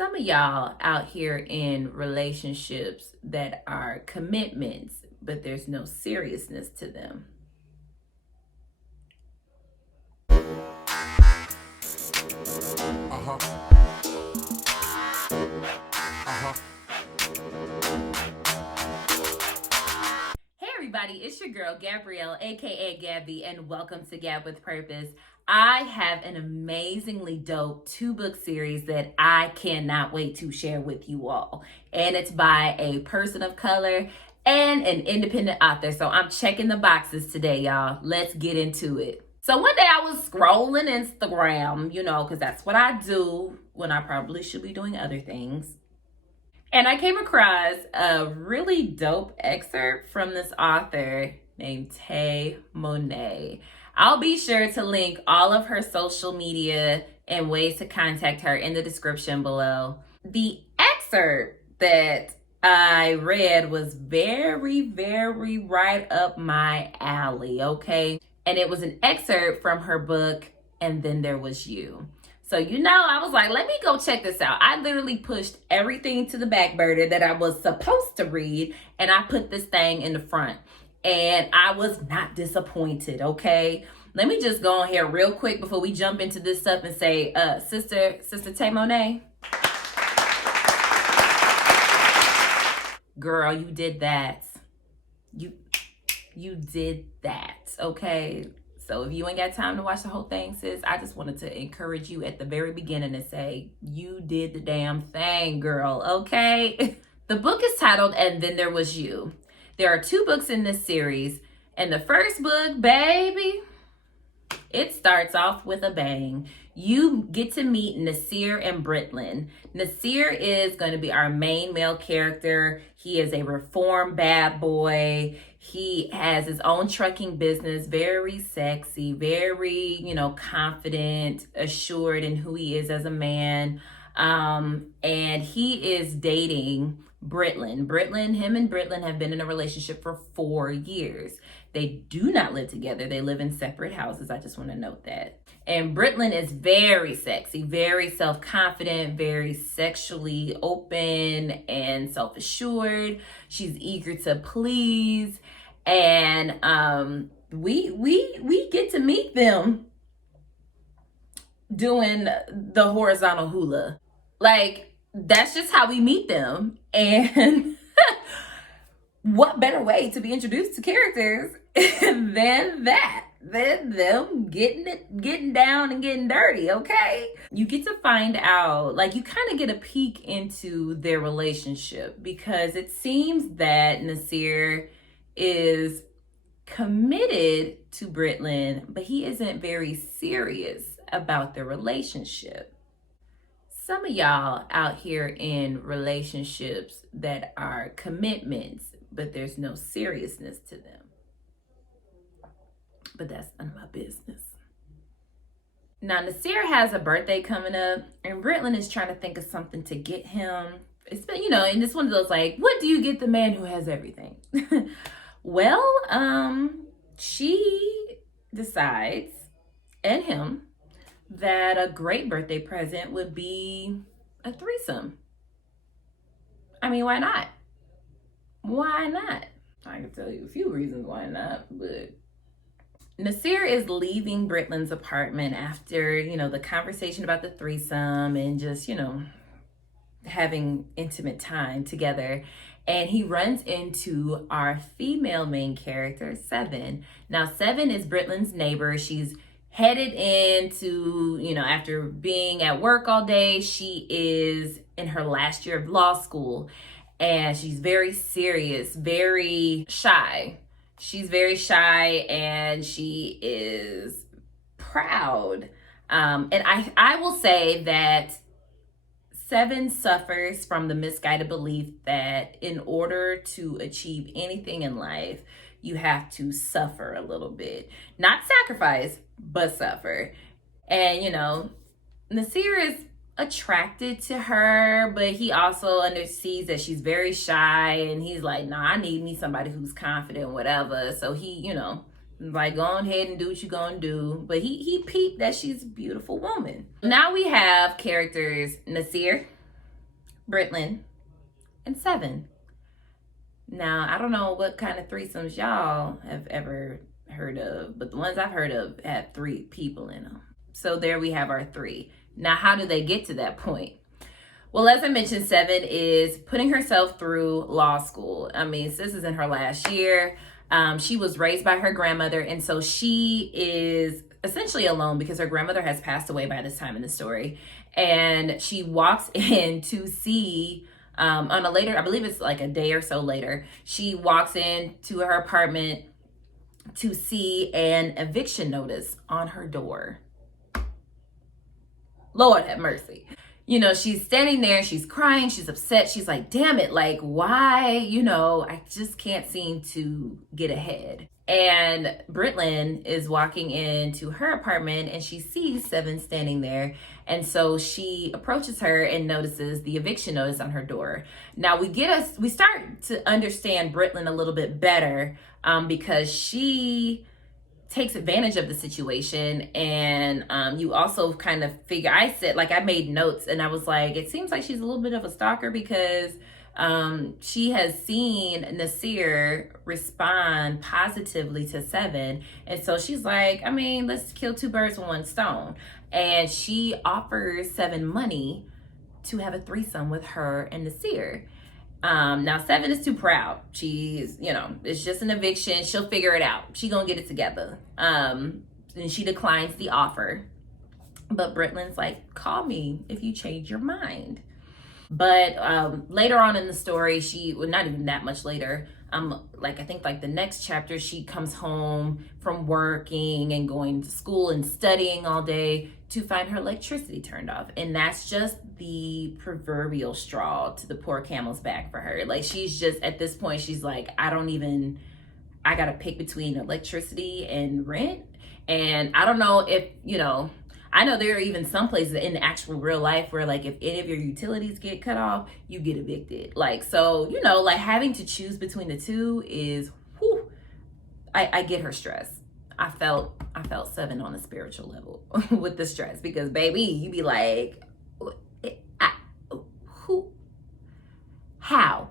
Some of y'all out here in relationships that are commitments, but there's no seriousness to them. Hey everybody, it's your girl Gabrielle, aka Gabby, and welcome to Gab with Purpose. I have an amazingly dope 2-book series that I cannot wait to share with you all. And it's by a person of color and an independent author. So I'm checking the boxes today, y'all. Let's get into it. So one day I was scrolling Instagram, because that's what I do when I probably should be doing other things. And I came across a really dope excerpt from this author named Tay Mo'Nae. I'll be sure to link all of her social media and ways to contact her in the description below. The excerpt that I read was very, very right up my alley, okay? And it was an excerpt from her book, And Then There Was You. So, I was like, let me go check this out. I literally pushed everything to the back burner that I was supposed to read, and I put this thing in the front. And I was not disappointed, okay? Let me just go on here real quick before we jump into this stuff and say, Sister Tay Mo'Nae. Girl, you did that. You did that, okay? So if you ain't got time to watch the whole thing, sis, I just wanted to encourage you at the very beginning and say, you did the damn thing, girl, okay? The book is titled, And Then There Was You. There are 2 books in this series, and the first book, baby, it starts off with a bang. You get to meet Nasir and Britlin. Nasir is going to be our main male character. He is a reformed bad boy. He has his own trucking business, very sexy, very, confident, assured in who he is as a man. And he is dating Britlin. Him and Britlin have been in a relationship for 4 years. They do not live together. They live in separate houses. I just want to note that. And Britlin is very sexy, very self-confident, very sexually open and self-assured. She's eager to please. And we get to meet them doing the horizontal hula. Like, that's just how we meet them. And what better way to be introduced to characters than that? Than them getting down and getting dirty, okay? You get to find out, you kind of get a peek into their relationship, because it seems that Nasir is committed to Britlin, but he isn't very serious about their relationship. Some of y'all out here in relationships that are commitments, but there's no seriousness to them. But that's none of my business. Now, Nasir has a birthday coming up, and Britlin is trying to think of something to get him. It's been, and it's one of those, what do you get the man who has everything? Well, she decides, and him, that a great birthday present would be a threesome. I mean, why not? Why not? I can tell you a few reasons why not, but Nasir is leaving Britlin's apartment after, the conversation about the threesome and just, having intimate time together. And he runs into our female main character, Seven. Now, Seven is Britlin's neighbor. She's headed into, after being at work all day, she is in her last year of law school. And she's very serious, very shy. She's very shy, and she is proud. And I will say that Seven suffers from the misguided belief that in order to achieve anything in life, you have to suffer a little bit. Not sacrifice, but suffer. And, Nasir is attracted to her, but he also sees that she's very shy, and he's like, nah, I need me somebody who's confident, whatever. So he, like, go on ahead and do what you're gonna do. But he peeped that she's a beautiful woman. Now we have characters Nasir Britlin, and Seven. Now, I don't know what kind of threesomes y'all have ever heard of, but the ones I've heard of have 3 people in them. So there we have our 3. Now, how do they get to that point? Well, as I mentioned, Seven is putting herself through law school. I mean, sis is in her last year. She was raised by her grandmother, and so she is essentially alone because her grandmother has passed away by this time in the story. And she walks in to see, on a later, I believe it's like a day or so later, she walks into her apartment to see an eviction notice on her door. Lord have mercy. She's standing there, she's crying, she's upset. She's like, damn it, like, why? I just can't seem to get ahead. And Britlin is walking into her apartment and she sees Seven standing there. And so she approaches her and notices the eviction notice on her door. Now we start to understand Britlin a little bit better, because she takes advantage of the situation. And you also kind of figure, I made notes and I was like, it seems like she's a little bit of a stalker because she has seen Nasir respond positively to Seven. And so she's like, I mean, let's kill 2 birds with 1 stone. And she offers Seven money to have a threesome with her and Nasir. Now Seven is too proud. She's, it's just an eviction. She'll figure it out. She gonna get it together. And she declines the offer. But Britlin's like, call me if you change your mind. But later on in the story, not even that much later, I think the next chapter, she comes home from working and going to school and studying all day to find her electricity turned off. And that's just the proverbial straw to the poor camel's back for her. Like, she's just, at this point, she's like, I gotta pick between electricity and rent. And I don't know if, I know there are even some places in the actual real life where, if any of your utilities get cut off, you get evicted. So, having to choose between the two is, whew, I get her stress. I felt Seven on a spiritual level with the stress because, baby, you be like, who? How?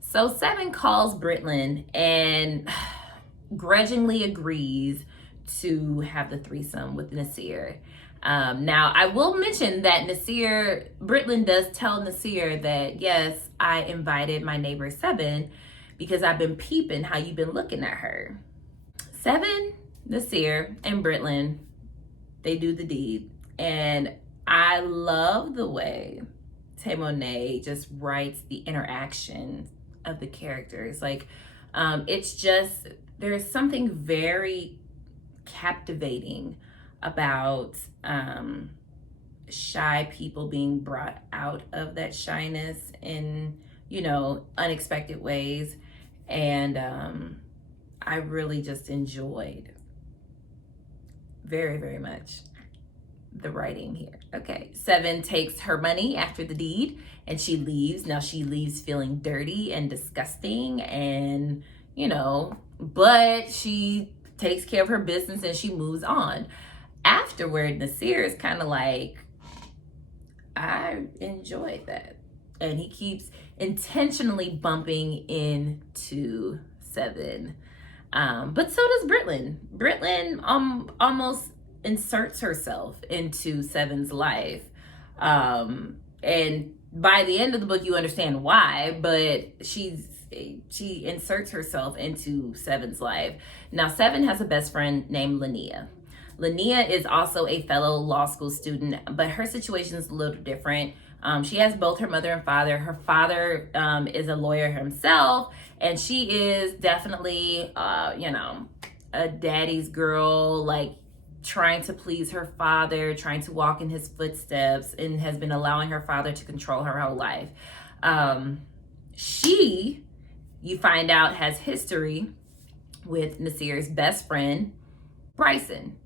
So Seven calls Britlin and grudgingly agrees to have the threesome with Nasir. Now, I will mention that Britlin does tell Nasir that, yes, I invited my neighbor Seven because I've been peeping how you've been looking at her. Seven, Nasir, and Britlin, they do the deed. And I love the way Tay Mo'Nae just writes the interaction of the characters. It's just, there's something very captivating about shy people being brought out of that shyness in unexpected ways. And I really just enjoyed very, very much the writing here. Okay, Seven takes her money after the deed and she leaves. Now she leaves feeling dirty and disgusting and but she takes care of her business and she moves on. Afterward, Nasir is kind of like, I enjoyed that. And he keeps intentionally bumping into Seven. But so does Britlin. Britlin almost inserts herself into Seven's life. And by the end of the book, you understand why, but she inserts herself into Seven's life. Now, Seven has a best friend named Linnea. Linnea is also a fellow law school student, but her situation is a little different. She has both her mother and father. Her father is a lawyer himself, and she is definitely, a daddy's girl, trying to please her father, trying to walk in his footsteps, and has been allowing her father to control her whole life. She, you find out, has history with Nasir's best friend, Bryson.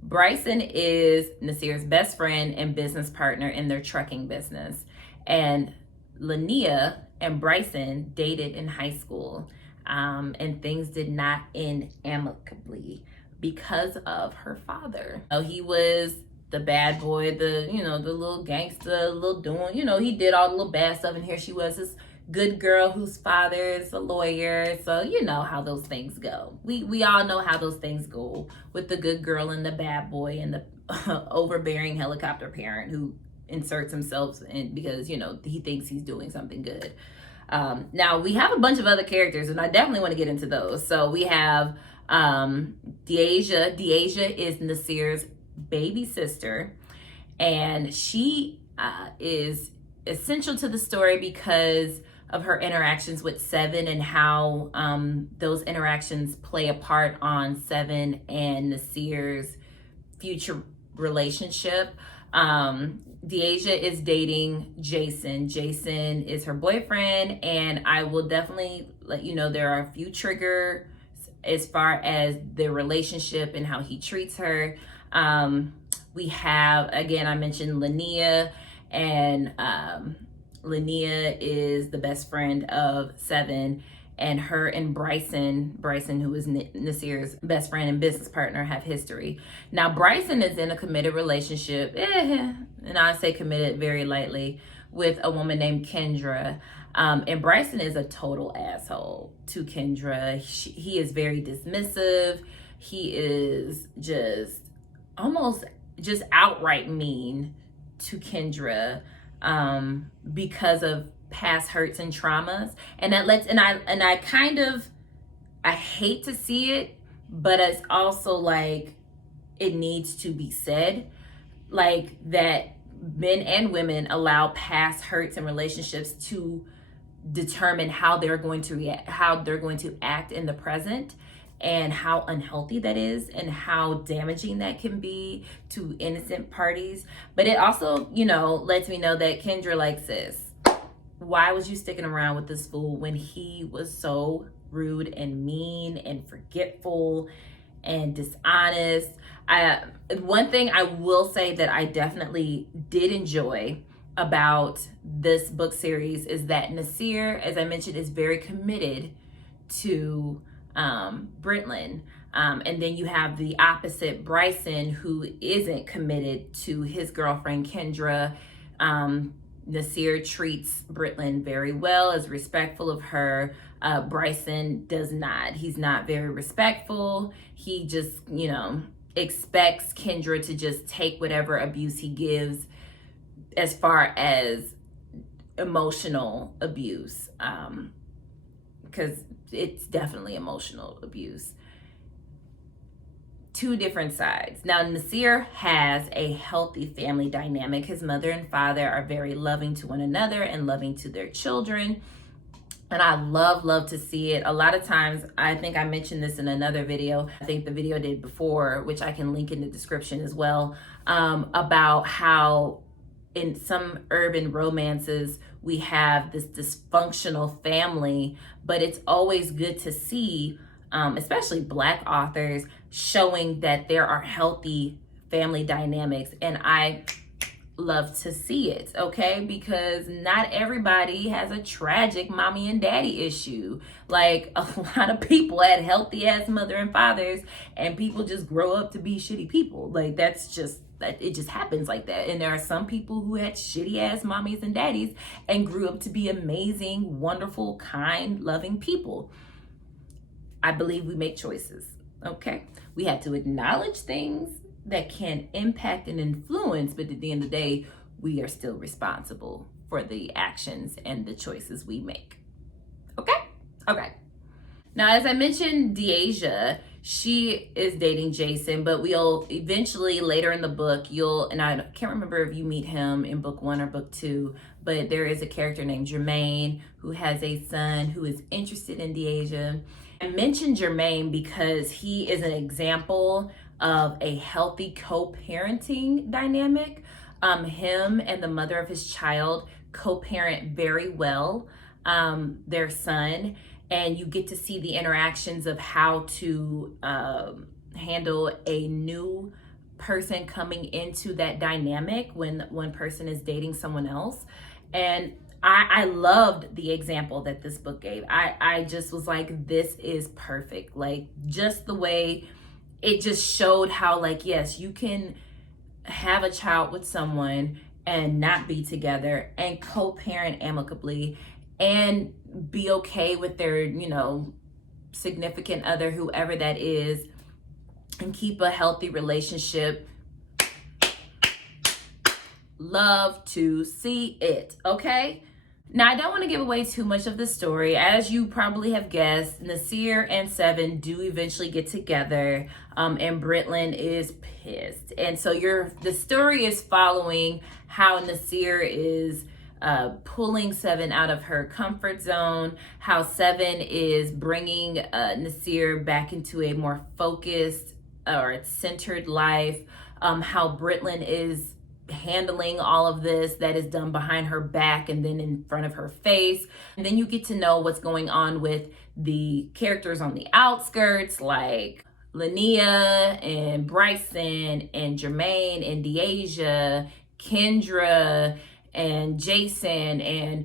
Bryson is Nasir's best friend and business partner in their trucking business. And Linnea and Bryson dated in high school, and things did not end amicably because of her father. He was the bad boy, the, you know, the little gangster, little doing, you know, he did all the little bad stuff, and here she was, this good girl whose father is a lawyer. So you know how those things go. We all know how those things go with the good girl and the bad boy and the overbearing helicopter parent who inserts himself in because, you know, he thinks he's doing something good. Now we have a bunch of other characters, and I definitely want to get into those. So we have Deasia. Deasia is Nasir's baby sister, and she is essential to the story because of her interactions with Seven and how those interactions play a part on Seven and Nasir's future relationship. Deasia is dating Jason. Jason is her boyfriend, and I will definitely let you know there are a few triggers as far as the relationship and how he treats her. We have, again, I mentioned Linnea, and Linnea is the best friend of Seven, and her and Bryson, who is Nasir's best friend and business partner, have history. Now, Bryson is in a committed relationship, and I say committed very lightly, with a woman named Kendra. And Bryson is a total asshole to Kendra. He is very dismissive. He is just almost just outright mean to Kendra because of past hurts and traumas, and that lets and I kind of, I hate to see it, but it's also like it needs to be said, like that men and women allow past hurts and relationships to determine how they're going to react, how they're going to act in the present, and how unhealthy that is and how damaging that can be to innocent parties. But it also, you know, lets me know that Kendra likes this. Why was you sticking around with this fool when he was so rude and mean and forgetful and dishonest? One thing I will say that I definitely did enjoy about this book series is that Nasir, as I mentioned, is very committed to Britland. And then you have the opposite, Bryson, who isn't committed to his girlfriend, Kendra. Nasir treats Britland very well, is respectful of her. Bryson does not. He's not very respectful. He just, you know, expects Kendra to just take whatever abuse he gives as far as emotional abuse, because it's definitely emotional abuse. Two different sides. Now, Nasir has a healthy family dynamic. His mother and father are very loving to one another and loving to their children. And I love to see it. A lot of times, I think I mentioned this in another video. I think the video I did before, which I can link in the description as well, about how in some urban romances, we have this dysfunctional family, but it's always good to see, especially Black authors, showing that there are healthy family dynamics. And I love to see it, okay? Because not everybody has a tragic mommy and daddy issue. Like, a lot of people had healthy ass mother and fathers, and people just grow up to be shitty people. Like, that's just, it just happens like that. And there are some people who had shitty ass mommies and daddies and grew up to be amazing, wonderful, kind, loving people. I believe we make choices, okay? We have to acknowledge things that can impact and influence, but at the end of the day, we are still responsible for the actions and the choices we make. Okay? Okay. Now, as I mentioned, Deasia, she is dating Jason, but we'll eventually, later in the book, and I can't remember if you meet him in book 1 or book 2, but there is a character named Jermaine who has a son who is interested in Deasia. I mentioned Jermaine because he is an example of a healthy co-parenting dynamic. Him and the mother of his child co-parent very well their son, and you get to see the interactions of how to handle a new person coming into that dynamic when one person is dating someone else. And I loved the example that this book gave. I just was like, this is perfect. Like, just the way it just showed how, like, yes, you can have a child with someone and not be together and co-parent amicably and be okay with their, significant other, whoever that is, and keep a healthy relationship. Love to see it, okay? Now, I don't want to give away too much of the story. As you probably have guessed, Nasir and Seven do eventually get together, and Britlin is pissed. And so the story is following how Nasir is pulling Seven out of her comfort zone, how Seven is bringing Nasir back into a more focused or centered life, how Britlin is handling all of this that is done behind her back and then in front of her face. And then you get to know what's going on with the characters on the outskirts, like Linnea and Bryson and Jermaine and Deasia, Kendra and Jason. And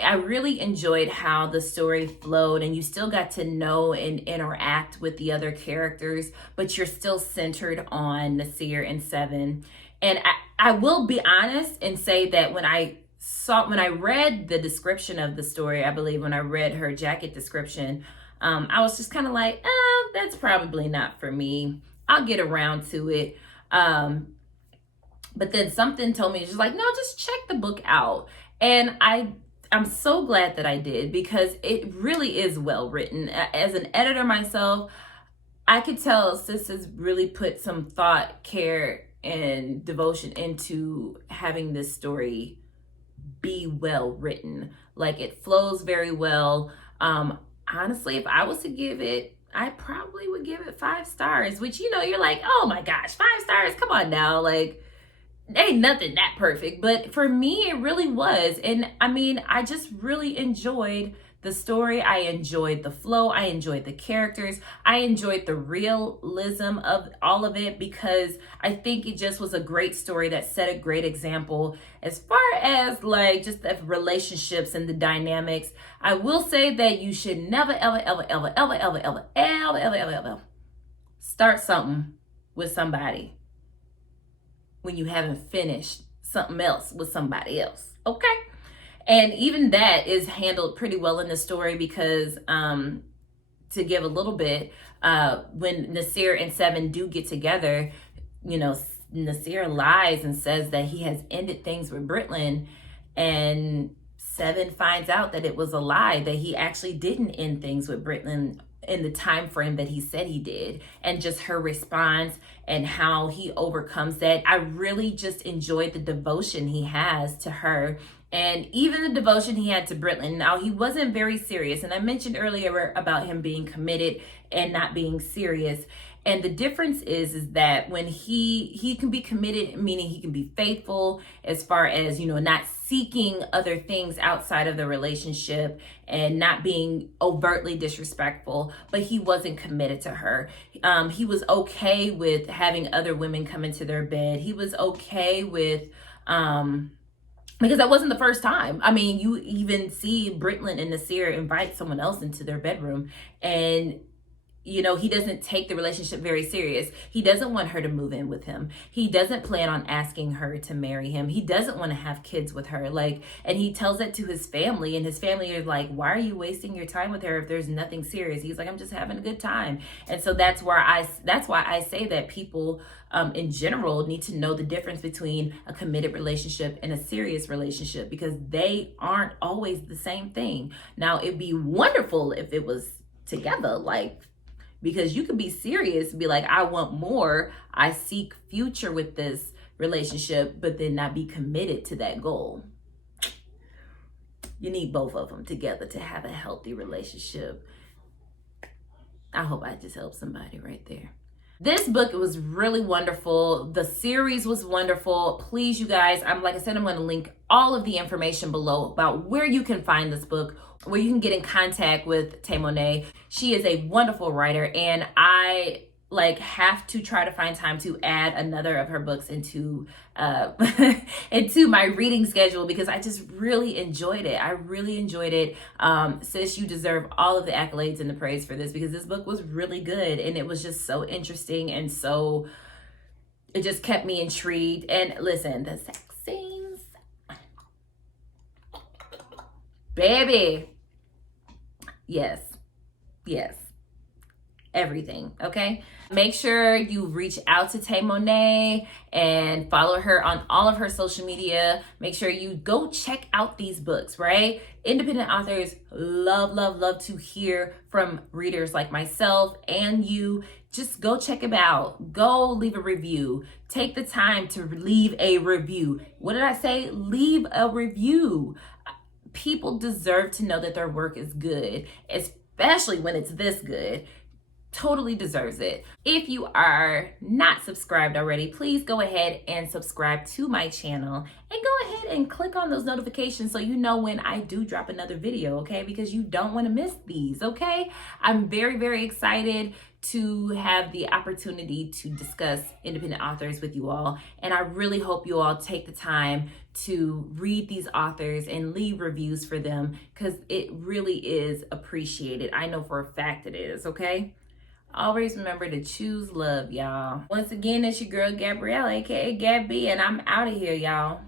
I really enjoyed how the story flowed, and you still got to know and interact with the other characters, but you're still centered on Nasir and Seven. And I will be honest and say that when I read the description of the story, I believe when I read her jacket description, I was just kind of like, that's probably not for me. I'll get around to it. But then something told me, just like, no, just check the book out. And I'm so glad that I did, because it really is well written. As an editor myself, I could tell sis has really put some thought, care, and devotion into having this story be well written. Like, it flows very well. Honestly, if I was to give it, I probably would give it 5 stars, which, you're like, oh my gosh, 5 stars, come on now. Like, ain't nothing that perfect, but for me, it really was. And I mean, I just really enjoyed the story. I enjoyed the flow. I enjoyed the characters. I enjoyed the realism of all of it, because I think it just was a great story that set a great example as far as like just the relationships and the dynamics. I will say that you should never, ever, ever, ever, ever, ever, ever, ever, ever, ever, ever start something with somebody when you haven't finished something else with somebody else, okay? And even that is handled pretty well in the story, because to give a little bit, when Nasir and Seven do get together, Nasir lies and says that he has ended things with Britlin, and Seven finds out that it was a lie, that he actually didn't end things with Britlin in the time frame that he said he did. And just her response and how he overcomes that. I really just enjoyed the devotion he has to her, and even the devotion he had to Britlin. Now, he wasn't very serious, and I mentioned earlier about him being committed and not being serious. And the difference is that when he can be committed, meaning he can be faithful as far as, not seeking other things outside of the relationship and not being overtly disrespectful, but he wasn't committed to her. He was okay with having other women come into their bed. He was okay with, because that wasn't the first time. I mean, you even see Britlin and Nasir invite someone else into their bedroom, and he doesn't take the relationship very serious. He doesn't want her to move in with him. He doesn't plan on asking her to marry him. He doesn't want to have kids with her. And he tells that to his family, and his family is like, why are you wasting your time with her if there's nothing serious? He's like, I'm just having a good time. And so that's why I say that people in general need to know the difference between a committed relationship and a serious relationship, because they aren't always the same thing. Now, it'd be wonderful if it was together, because you could be serious, be like, I want more, I seek future with this relationship, but then not be committed to that goal. You need both of them together to have a healthy relationship. I hope I just helped somebody right there. This book was really wonderful. The series was wonderful. Please, you guys, like I said, I'm going to link all of the information below about where you can find this book, where you can get in contact with Tay Mo'Nae. She is a wonderful writer, and I have to try to find time to add another of her books into into my reading schedule, because I just really enjoyed it. I really enjoyed it. Sis, you deserve all of the accolades and the praise for this, because this book was really good, and it was just so interesting and so it just kept me intrigued. And listen, the sex scenes, baby, yes, yes, everything, okay? Make sure you reach out to Tay Mo'Nae and follow her on all of her social media. Make sure you go check out these books, right? Independent authors love, love, love to hear from readers like myself and you. Just go check them out. Go leave a review. Take the time to leave a review. What did I say? Leave a review. People deserve to know that their work is good, especially when it's this good. Totally deserves it. If you are not subscribed already, please go ahead and subscribe to my channel and go ahead and click on those notifications so you know when I do drop another video, okay? Because you don't want to miss these, okay? I'm very, very excited to have the opportunity to discuss independent authors with you all. And I really hope you all take the time to read these authors and leave reviews for them because it really is appreciated. I know for a fact it is, okay? Always remember to choose love, y'all. Once again, it's your girl, Gabrielle, aka Gab B, and I'm out of here, y'all.